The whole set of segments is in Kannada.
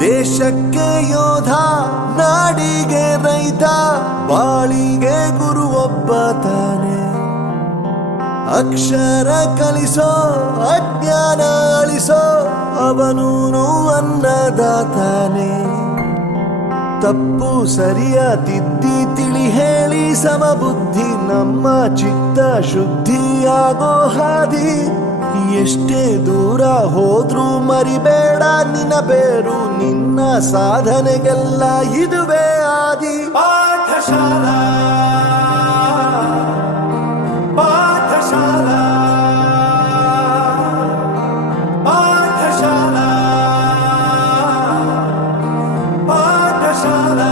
ದೇಶಕ್ಕೆ ಯೋಧ, ನಾಡಿಗೆ ರೈತ, ಬಾಳಿಗೆ ಗುರು ಒಬ್ಬ ತಾನೆ. ಅಕ್ಷರ ಕಲಿಸೋ, ಅಜ್ಞಾನ ಅಳಿಸೋ, ಅವನೂನು ಅನ್ನದಾತಾನೆ. ತಪ್ಪು ಸರಿಯ ತಿದ್ದಿ ತಿಳಿ ಹೇಳಿ ಸಮಬುದ್ಧಿ ನಮ್ಮ ಚಿತ್ತ ಶುದ್ಧಿಯಾಗೋ ಹಾದಿ. ಎಷ್ಟೇ ದೂರ ಹೋದ್ರೂ ಮರಿಬೇಡ ನಿನ್ನ ಬೇರು, ನಿನ್ನ ಸಾಧನೆಗೆಲ್ಲ ಇದುವೇ ಆದಿ. ಪಾಠಶಾಲಾ ಪಾಠಶಾಲಾ ಪಾಠಶಾಲಾ ಪಾಠಶಾಲಾ.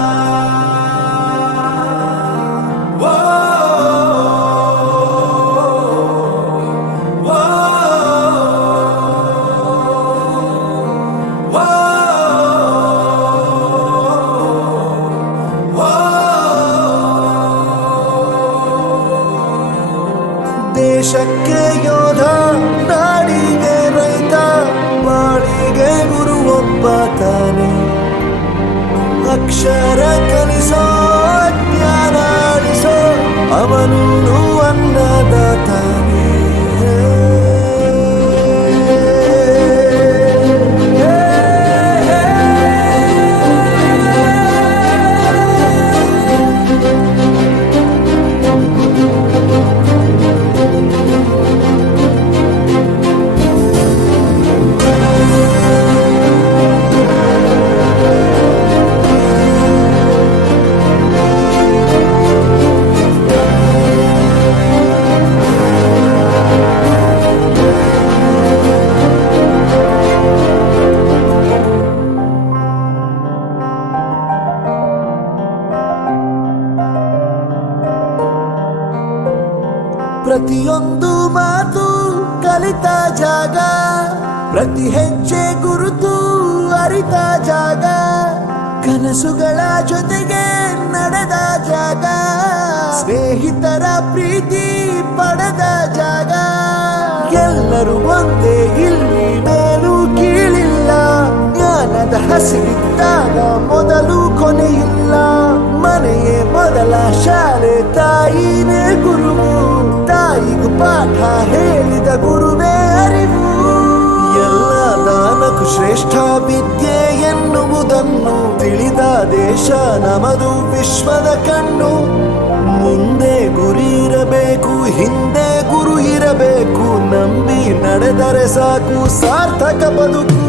ದೇಶಕ್ಕೆ ಯೋಧ, ನಾಡಿಗೆ ರೈತ, ಬಾಳಿಗೆ ಗುರು ಒಬ್ಬ ತಾನೆ. ಅಕ್ಷರ ಕಲಿಸೋ, ಜ್ಞಾನ ಅಳಿಸೋ, ಅವನೂನು ಅನ್ನದಾತಾನೆ. ಪ್ರತಿಯೊಂದು ಮಾತು ಕಲಿತ ಜಾಗ, ಪ್ರತಿ ಹೆಜ್ಜೆ ಗುರುತು ಅರಿತ ಜಾಗ, ಕನಸುಗಳ ಜೊತೆಗೆ ನಡೆದ ಜಾಗ, ಸ್ನೇಹಿತರ ಪ್ರೀತಿ ಪಡೆದ ಜಾಗ. ಎಲ್ಲರೂ ಒಂದೇ, ಇಲ್ಲಿ ಮೇಲೂ ಕೀಳಿಲ್ಲ, ಜ್ಞಾನದ ಹಸಿವಿದ್ದಾಗ ಮೊದಲು ಕೊನೆಯಿಲ್ಲ. ಮನೆಯೇ ಮೊದಲ ಶಾಲೆ, ತಾಯಿನೇ ಗುರುವು, ತಾಯಿಗೂ ಪಾಠ ಹೇಳಿದ ಗುರುವೇ ಅರಿವು. ಎಲ್ಲ ದಾನಕ್ಕೂ ಶ್ರೇಷ್ಠ ವಿದ್ಯೆ ಎನ್ನುವುದನ್ನು ತಿಳಿದ ದೇಶ ನಮದು, ವಿಶ್ವದ ಕಣ್ಣು. ಮುಂದೆ ಗುರಿ ಇರಬೇಕು, ಹಿಂದೆ ಗುರು ಇರಬೇಕು, ನಂಬಿ ನಡೆದರೆ ಸಾಕು ಸಾರ್ಥಕ ಬದುಕು.